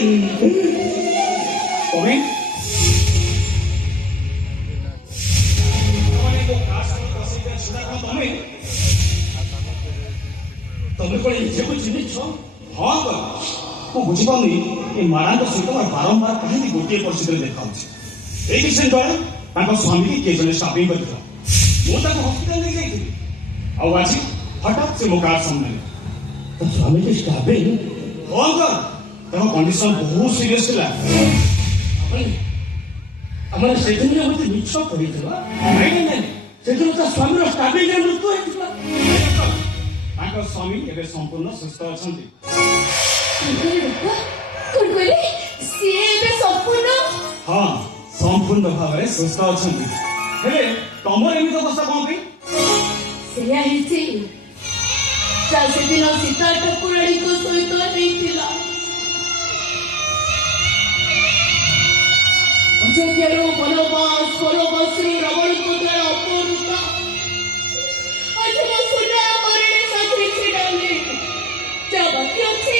তুমি তুমি কোন নিজেକୁ ଚିହ୍ନିଛ? ହଁ ତ ମୁଁ ବୁଝିପାରୁନି ଏ ମାରାଙ୍କ ସହିତ ମୋର ବାରମ୍ବାର କାହିଁକି ଗୋଟିଏ ପରିସ୍ଥିତିରେ ଦେଖାଉଛି। ଏଇ କିଛି ତଳେ ତାଙ୍କ ସ୍ୱାମୀକି କିଏ ଜଣେ ଷ୍ଟାପିଂ କରିଥିଲା। ମୁଁ ତାକୁ ହସ୍ପିଟାଲ ନେଇ ଯାଇଥିଲି। ଆଉ ଆଜି ହଠାତ୍ ସେ ମୋ କାର୍ ସାମ୍ନାରେ ତା ସ୍ୱାମୀକି ଷ୍ଟାପିଂ। ହଁ ତ ତାଙ୍କ କଣ୍ଡିସନ ବହୁତ ସିରିୟସ୍ ଥିଲା। ଆମର ସେଦିନ ମୋତେ ମିଛ କହିଥିଲା। ନାଇଁ ନାଇଁ ସେଦିନ ତା ସ୍ୱାମୀର ଷ୍ଟାପିଂରେ ମୃତ୍ୟୁ ହେଇଥିଲା। ତାଙ୍କ ସ୍ୱାମୀ ଏବେ ସମ୍ପୂର୍ଣ୍ଣ ସୁସ୍ଥ ଅଛନ୍ତି। ହଁ ସମ୍ପୂର୍ଣ୍ଣ ଭାବରେ ସୁସ୍ଥ ଅଛନ୍ତି। ହେଲେ ତମର ଏମିତି ଅବସ୍ଥା କଣ ପାଇଁ? ସେୟା ହେଇଛି ସେଦିନ ସୀତା ଠାକୁରାଣୀଙ୍କ ସହିତ ହେଇଥିଲା। ଅଯୋଧ୍ୟାରୁ ବନବାସରୁ ରାବଣଙ୍କ ଦ୍ୱାରା ଅପହୃତ ଆଜି ମୋ ସୁନା ହରିଣୀ ସାଥିରେ ଛିଡ଼ା ହେଲି। ଯାହା ବାକି ଅଛି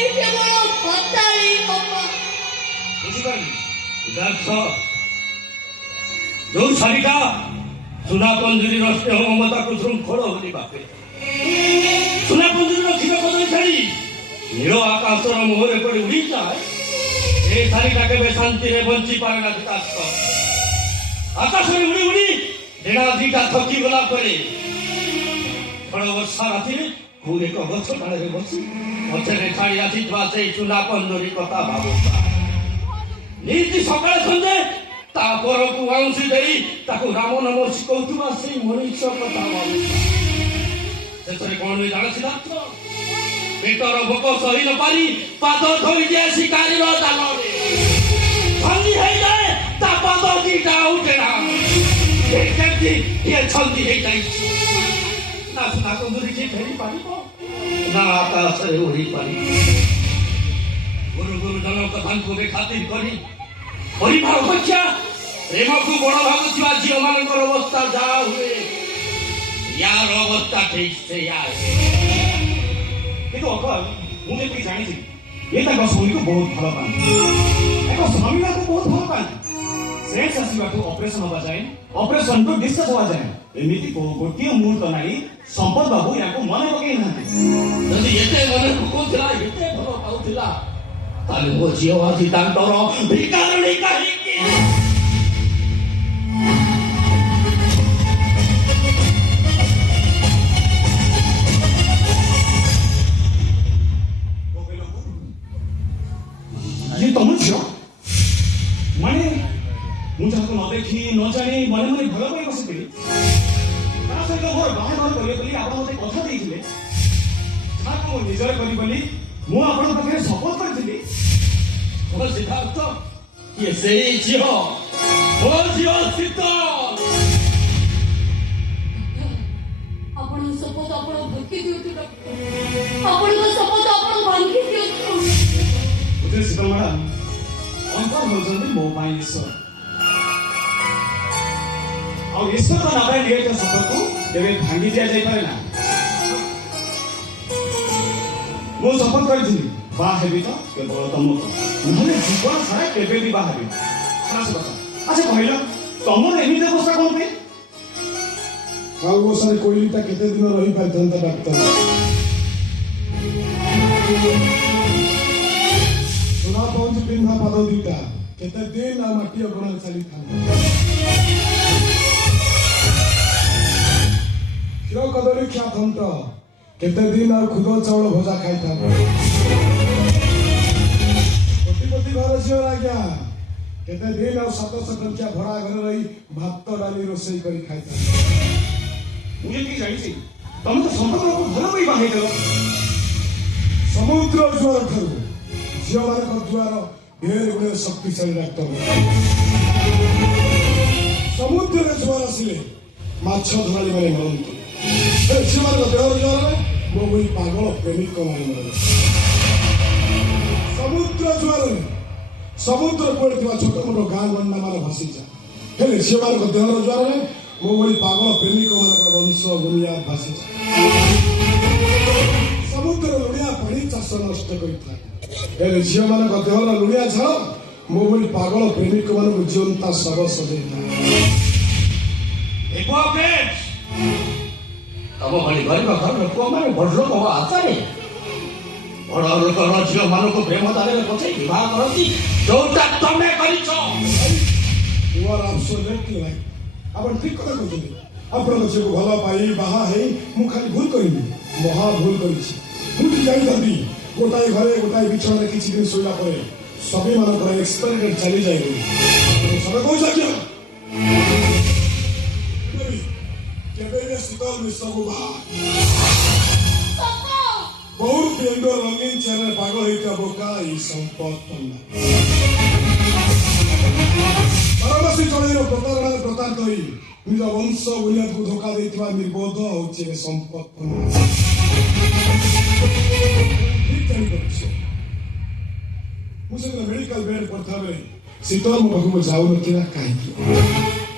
ଏ କେବଳ ପାତାଳି ବାପା। ବୁଝିପାରିଲି ଯୋଉ ଶାଢ଼ୀଟା ସୁନା ପଞ୍ଜୁରୀର ସ୍ନେହ ମମତାକୁ ଶୃଙ୍ଖଳ ବୋଲି ବାପେ ସୁନା ପଞ୍ଜୁରୀର କ୍ଷୀର କଦଳୀ ଛାଡ଼ି ନୀଳ ଆକାଶର ମୁହଁରେ ପଡ଼ି ଉଡ଼ିଯାଏ। ଏ ଶାଢ଼ୀଟା କେବେ ଶାନ୍ତିରେ ବଞ୍ଚି ପାରେ ନା। ଆକାଶରେ ଉଡ଼ି ଉଡ଼ି ଡେଣା ଦିଟା ଥକି ଗଲା ପରେ ଝଡ଼ ବର୍ଷା ରାତିରେ କୋଉ ଏକ ଗଛ ଡାଳରେ ବସି ଗଛରେ ଛାଡ଼ି ଆସିଥିବା ସେଇ ସୁନା ପଞ୍ଜୁରୀ କଥା ଭାବୁଥା। ନିତି ସକାଳେ ସନ୍ଧ୍ୟା ତା ପରକୁ ଆଉଁସି ଦେଇ ତାକୁ ରାମ ନାମ ଶିଖଉଥିବା ସେଇ ମଣିଷ କଥା ଭାବୁଥା। ଶେଷରେ କଣ ହୁଏ ଜାଣିଥିଲା? ପେଟର ଭୋକ ସହି ନ ପାରି ପାଦ ଧୋଇଦିଏ ଶିକାରୀର ଜାଲରେ। ଛନ୍ଦି ହେଇଯାଏ ତା ପାଦ ଦିଟା ଉଠେ ନା। କେମିତି କିଏ ଛନ୍ଦି ହେଇଯାଇଛି? ନା ସୁନା ପଞ୍ଜୁରୀ କିଏ ଫେରି ପାରିବ ନା ଆକାଶରେ ଉଡ଼ି ପାରିବ। ଗୁରୁ ଗୁରୁଜନ କଥାଙ୍କୁ ବେଖାତିର କରି ପରିବାର ଅପେକ୍ଷା ପ୍ରେମକୁ ବଡ଼ ଭାବୁଥିବା ଝିଅମାନଙ୍କର ଅବସ୍ଥା ଯାହା ହୁଏ ୟାର ଅବସ୍ଥା ଠିକ ସେଇଆ। କିନ୍ତୁ ମୁଁ ଯେତିକି ଜାଣିଛି ଏ ତାଙ୍କ ସ୍ୱାମୀକୁ ବହୁତ ଭଲ ପାଆନ୍ତି। ତାଙ୍କ ସ୍ୱାମୀ ତାକୁ ବହୁତ ଭଲ ପାଆନ୍ତି। ସେକ୍ସ ଆସିବାକୁ ଅପରେସନ ହବା ଯାଏ ଅପରେସନକୁ ଡିସଚାର୍ଜ ହବା ଯାଏ ଏମିତି ଗୋଟିଏ ମୁହୂର୍ତ୍ତ ନାହିଁ ସମ୍ପଦ ବାବୁ ୟାକୁ ମନେ ପକେଇ ନାହାନ୍ତି। ଯଦି ଏତେ ମନେ ପକଉଥିଲା ଏତେ ଭଲ ପାଉଥିଲା ତାହେଲେ ମୋ ଝିଅ ଆଜି ତାଙ୍କର ଭିକାରଣୀ କାହିଁକି? ତମ ଝିଅ ମାନେ ମୁଁ ଯାହାକୁ ନ ଦେଖି ନ ଜାଣି ମନେ ମନେ ଭଲ କରି ବସିଥିଲି ତା ସହିତ ମୋର ବାହାଘର କରିବେ ବୋଲି ଆପଣ ମତେ କଥା ଦେଇଥିଲେ। ଯାହାକୁ ମୁଁ ନିଜର କରି ବୋଲି ମୁଁ ଆପଣଙ୍କ ପାଖରେ ଶପଥ କରିଥିଲି। ସିଦ୍ଧାର୍ଥ କିଏ ସେଇ ଝିଅ ମୋ ଝିଅ ଶୀତ। ଆପଣଙ୍କ ଶପଥ ଆପଣ ଭାଙ୍ଗି ଦିଅନ୍ତୁ। ଆପଣଙ୍କ ଶପଥ ଆପଣ ଭାଙ୍ଗି ଦିଅନ୍ତୁ। ବୁଝେ ଶୀତ ମ୍ୟାଡାମ ଅଙ୍କର ହେଉଛନ୍ତି ମୋ ପାଇଁ ଈଶ୍ୱର। ଆଉ ଈଶ୍ୱର ନାମରେ ନିଆଯାଇଥିବା ଶପଥକୁ କେବେ ଭାଙ୍ଗି ଦିଆଯାଇପାରେ ନା। ମୁଁ ଶପଥ କରିଥିଲି ବାହା ହେବି ତ କେବଳ ତମକୁ ନହେଲେ ଜୀବନ ସାରା କେବେ ବି ବାହା ହେବି। ଆଚ୍ଛା କହିଲ ତମର ଏମିତି ଅବସ୍ଥା କଣ ପାଇଁ? ଆଉ ବର୍ଷରେ କୋଇଲିଟା କେତେ ଦିନ ରହିପାରିଥାନ୍ତା ଡାକ୍ତର? ସୁନା ପହଞ୍ଚି ପିନ୍ଧା ପାଦ ଦିଟା କେତେ ଦିନ ଆଉ ମାଟି ଅଗଣାରେ ଚାଲିଥାନ୍ତା। କ୍ଷୀର କଦଳୀ ଖିଆ ଥନ୍ତ କେତେ ଦିନ ଆଉ ଖୁଦ ଚାଉଳ ଭଜା ଖାଇଥାନ୍ତା। କୋଟିପତି ଘର ଝିଅ ଆଜ୍ଞା କେତେ ଦିନ ଆଉ 700 ଟଙ୍କିଆ ଭଡ଼ା ଘରେ ରହି ଭାତ ଡାଲି ରୋଷେଇ କରି ଖାଇଥାନ୍ତା। ମୁଁ ଯେତିକି ଜାଣିଛି ତମେ ତ ସମ୍ପର୍କକୁ ଭଲ କରି ବାହାଇଦେଲ। ସମୁଦ୍ର ଜୁଆର ଠାରୁ ଝିଅମାନଙ୍କ ଜୁଆର ଢେର ଗୁଡ଼େ ଶକ୍ତିଶାଳୀ ଡାକ୍ତର। ସମୁଦ୍ରରେ ଜୁଆର ଆସିଲେ ମାଛ ଧରାଳି ମାନେ ମରନ୍ତି। ଝିଅମାନଙ୍କ ଦେହର ଜୁଆରରେ ମୋ ଭଳି ପାଗଳ ପ୍ରେମିକ ମାନେ ମରନ୍ତି। ସମୁଦ୍ର ଜୁଆରରେ ସମୁଦ୍ର କୂଳରେ ଥିବା ଛୋଟ ମୋଟ ଗାଁ ଗଣ୍ଡା ମାନେ ଭାସିଯାଏ। ହେଲେ ଝିଅମାନଙ୍କ ଦେହର ଜୁଆରରେ ମୋ ଭଳି ପାଗଳ ପ୍ରେମିକ ମାନଙ୍କର ବଂଶ ବୁନିୟାଦ ଭାସିଯାଏ। ସମୁଦ୍ର ଲୁଣିଆ ପାଣି ଚାଷ ନଷ୍ଟ କରିଥାଏ। ହେଲେ ଝିଅମାନଙ୍କ ଦେହର ଲୁଣିଆ ଝାଳ ମୋ ଭଳି ପାଗଳ ପ୍ରେମିକମାନଙ୍କୁ ଜିଅନ୍ତା ଶବ ସଜେଇଥାଏ। ତମ ଭଳି ଗରିବ ଘରର ପୁଅମାନେ ବଡ଼ ଲୋକ ଆଶାରେ ବଡ଼ ଲୋକର ଝିଅମାନଙ୍କୁ ପ୍ରେମ ଦାନରେ ପଛେଇ ବିବାହ କରନ୍ତି, ଯୋଉଟା ତମେ କରିଛ। You are absolutely right. ଆପଣ ଠିକ କଥା କହୁଛନ୍ତି। ଆପଣଙ୍କ ଝିଅକୁ ଭଲ ପାଇ ବାହା ହେଇ ମୁଁ ଖାଲି ଭୁଲ କରିନି, ମହା ଭୁଲ କରିଛି। ମୁଁ ଠିକ ଜାଣିଥାନ୍ତି ଗୋଟାଏ ଘରେ ଗୋଟାଏ ବିଛଣାରେ କିଛି ଦିନ ଶୋଇଲା ପରେ ସଭିମାନଙ୍କର ଏକ୍ସପାୟରି ଡେଟ୍ ଚାଲିଯାଏ ବୋଲି। ସତ କହୁଛ ଝିଅ? କେବେ ବି ଶୀତଳ ମିଶ୍ରକୁ ବାହା ବହୁତ ବେଙ୍ଗଲ ରଙ୍ଗୀନ ଚେହେରାରେ ପାଗଳ ହେଇଥିବା ବୋକା ଏଇ ସମ୍ପଦ ପଣ୍ଡା ବାରାଣସୀ ଚଳେଇର ପ୍ରତାରଣାରେ ପ୍ରତାରିତ ହୋଇ ନିଜ ବଂଶ ବୁନିୟାଦକୁ ଧୋକା ଦେଇଥିବା ନିର୍ବୋଧ ହଉଛି ଏବେ ସମ୍ପଦ ପଣ୍ଡା। ଠିକ ଜାଣିପାରୁଛି ମୁଁ ସେଦିନ ମେଡିକାଲ ବେଡ୍ ପଡ଼ିଥିବା ବେଳେ ଶୀତଳ ମୋ ପାଖକୁ ଯାଉନଥିଲା କାହିଁକି?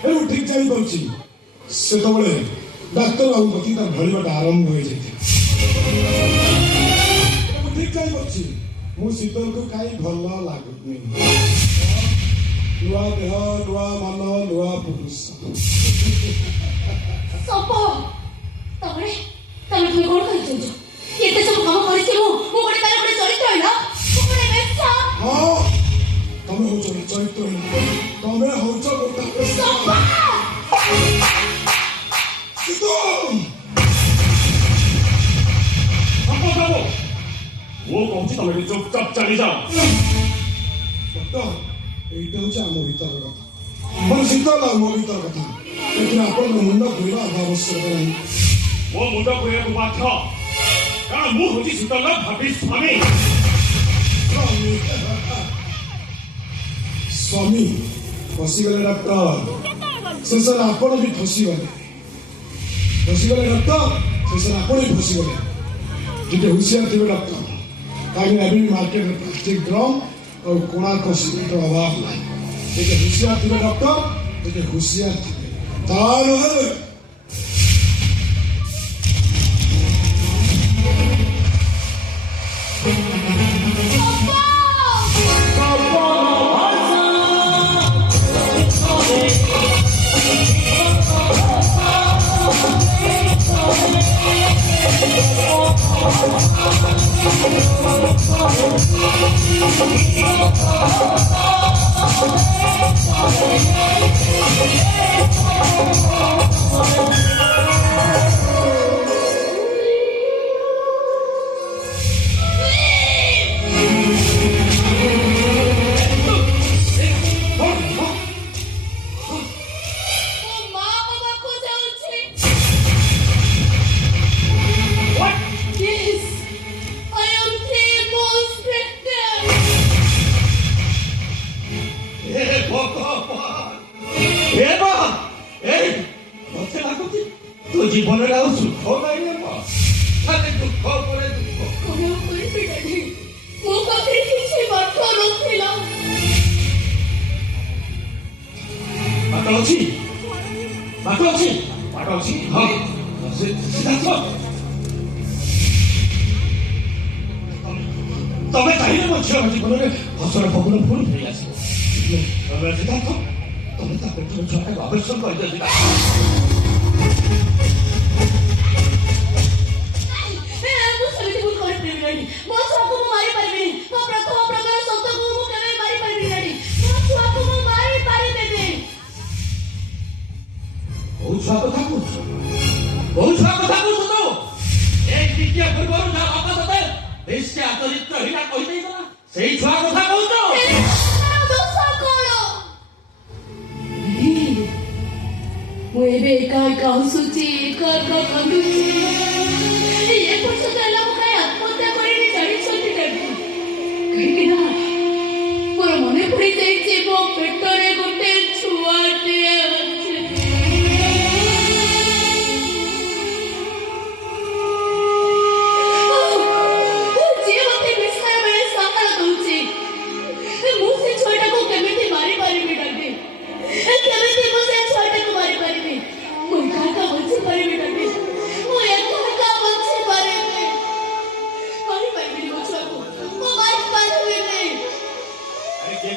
ମୁଁ ଠିକ ଜାଣିପାରୁଛି ସେତେବେଳେ ଡାକ୍ତର ବାବୁ ପ୍ରତି ତାର ଢଳିବାଟା ଆରମ୍ଭ ହୋଇଯାଇଥିଲା। ମୁଁ ଠିକ ଜାଣିପାରୁଛି ମୁଁ ଶୀତଳକୁ କାହିଁ ଭଲ ଲାଗୁନି। ନୂଆ ଦେହ ନୂଆ ମନ ନୂଆ ପୁରୁଷ। ତମେ କଣ କରିଛ? ଏତେ ସବୁ କାମ କରିଛି ମୁଁ ଗୋଟେ ତାର ଗୋଟେ ଚରିତ୍ର ହେଲା ହଁ ତମେ ହଉଛ ଚରିତ୍ରହୀନ, ତମେ ହଉଛ ଗୋଟା ମୁଁ କହୁଛି ତମେ ଚୁପଚାପ ଚାଲିଯାଅ। এইটা হচ্ছে আমার ভিতরের কথা, মানে শীতল আর ମୋ ଭିତର କଥା। ଏଥିରେ ଆପଣଙ୍କ ମୁଣ୍ଡ ପୁରିବା ଆବଶ୍ୟକ ନାହିଁ। ମୋ ମୁଣ୍ଡ ପୁରେଇବାକୁ ବାଧ୍ୟ, କାରଣ ମୁଁ ହଉଛି ଶୀତଳର ଭାବି ସ୍ୱାମୀ। ସ୍ୱାମୀ ଫସିଗଲେ ଡକ୍ଟର, ଶେଷରେ ଆପଣ ବି ଫସିଗଲେ ଡକ୍ଟର, ଶେଷରେ ଆପଣ ବି ଫସିଗଲେ। ଟିକେ ହୁସିଆର ଥିବେ ଡକ୍ଟର, କାହିଁକି ଏବେ ବି ମାର୍କେଟରେ ପ୍ଲାଷ୍ଟିକ ଡ୍ରମ୍ ଆଉ କୋଣାର୍କ ସିମେଣ୍ଟର ଅଭାବ ନାହିଁ। ଟିକେ ହୁସିଆର ଥିବେ ଡକ୍ଟର, ଟିକେ ହୁସିଆର ଥିବେ, ତା ନହେଲେ জীবনের আর সুখ নাই খালি দুঃখ করে দুঃখ। ମୋ ପାଖରେ କିଛି ବାଟ ନଥିଲା। ବାଟ ଅଛି, ବାଟ ଅଛି, ବାଟ ଅଛି। ହଁ ସିଦ୍ଧାର୍ଥ, ତମେ ଚାହିଁଲେ ମୋ ଝିଅ ଜୀବନରେ ହସର ଫଗୁଣ ପୁଣି ଫେରି ଆସିବ। ସିଦ୍ଧାର୍ଥ, ତମେ ତା ପେଟର ଛୁଆଟାକୁ ଆବଶ୍ୟକ କରିଦିଅ। ମୋ ଛୁଆକୁ ମୁଁ ମାରିପାରିବିନି, ମୋ ପ୍ରଥମ ପ୍ରକାର ସନ୍ତକୁ ମୁଁ କେବେ ମାରିପାରିବି ନାହିଁ। ମୋ ଛୁଆକୁ ମୁଁ ମାରିପାରିବିନି। କୋଉ ଛୁଆ କଥା କହୁଛୁ? କୋଉ ଛୁଆ କଥା କହୁଛୁ ତୁ? ଏଇ ଟିକିଆ ପୂର୍ବରୁ ଯାହା ବାପା ତତେ ବେଶ୍ୟା ଚରିତ୍ରହୀନା କହିଦେଇଥିଲା, ସେଇ ଛୁଆ କଥା କହୁଛୁ? ଦୋଷ କଣ? ମୁଁ ଏବେ ଏକା ଏକା ହସୁଛି, ଏକା ଏକା କାନ୍ଦୁଛି। ଏପର୍ଯ୍ୟନ୍ତ ହେଲା ମୁଁ କାହିଁ ଆତ୍ମହତ୍ୟା କରିନି ଜାଣିଛନ୍ତି କାହିଁକି ନା ମୋର ମନେ ପଡିଯାଇଛି ମୋ ପେଟରେ ଗୋଟେ ଛୁଆଟିଏ ଅଛି। ଯିଏ ମତେ ବିସ୍ତାର ବେଳେ ସାହସ ଦଉଛି, ମୁଁ ସେ ଛୁଆଟାକୁ କେମିତି ମାରିପାରିବି ଡାକି? କେମିତି ମୁଁ ସେ ଛୁଆଟାକୁ ମାରିପାରିବି? ମୁଁ ଏକା ଏକା ବଞ୍ଚିପାରିବି ଡାକି? ମୁଁ ଏକା ଏକା ବଞ୍ଚିପାରିବି? କରିପାରିବିନି ମୋ ଛୁଆକୁ, ମୁଁ ମାରିପାରିବି।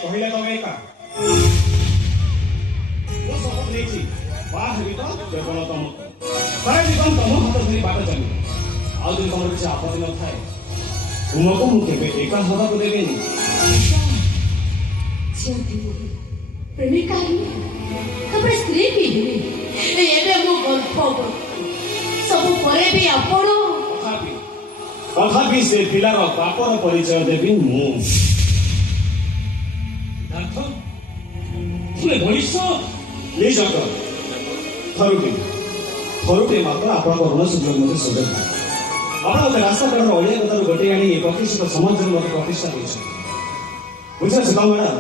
କହିଲେ ତମେ ଏକା ମୁଁ ଶପଥ ନେଇଛି ବାହା ହେବି ତ କେବଳ ତମକୁ ସାରା ଜୀବନ ତମ ହାତ ଧରି ବାଟ ଚାଲିବ ଆଉ ଯଦି ତମର କିଛି ଆପତ୍ତି ନଥାଏ ତୁମକୁ ମୁଁ କେବେ ଏକା ହବାକୁ ଦେବିନି ପ୍ରେମିକା ତାପରେ ସ୍ତ୍ରୀ କି ଏବେ ମୁଁ ଗର୍ଭ ସବୁ ପରେ ବି ଆପଣ ତଥାପି ସେ ପିଲାର ବାପର ପରିଚୟ ଦେବି ମୁଁ ତୁମେ ମଣିଷ ନିଜ ଥରୁଟେ ମାତ୍ର ଆପଣଙ୍କ ଋଣ ସୁଯୋଗ ମୋତେ ସୁଯୋଗ ଆପଣ ମୋତେ ରାସ୍ତା କଡ଼ର ଅଳିଆ କଥାରୁ ଗୋଟିଏ ଆଣି ପ୍ରତିଷ୍ଠିତ ସମାଜରେ ମୋତେ ପ୍ରତିଷ୍ଠା ଦେଇଛନ୍ତି ବୁଝିପାରୁଛ ତ ମ୍ୟାଡ଼ାମ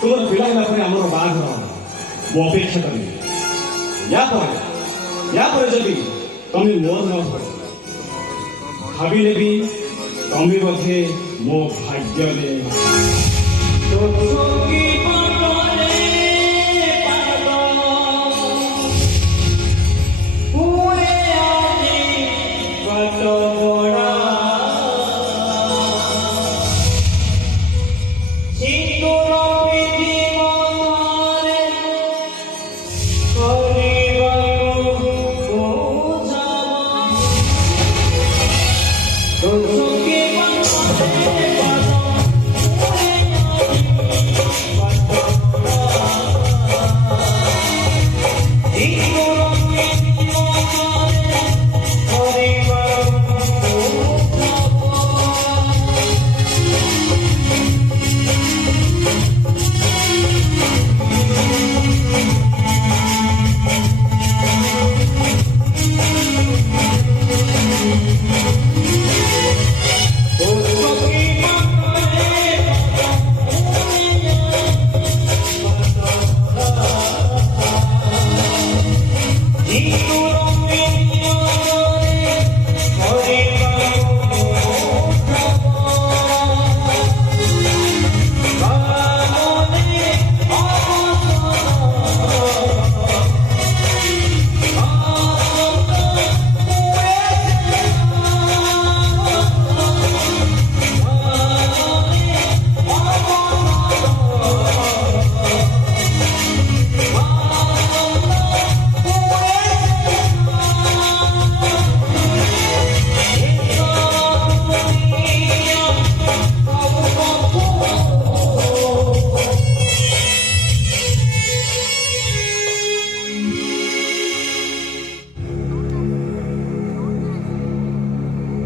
ତୁମର ପିଲା ହେଲା ପରେ ଆମର ବାହାଘର ମୁଁ ଅପେକ୍ଷା କରିବି ୟା ପରେ ଯଦି ତମେ ମୋର ନ ହୁଏ ଭାବିଲେ ବି ତମେ ବୋଧେ ମୋ ଭାଗ୍ୟରେ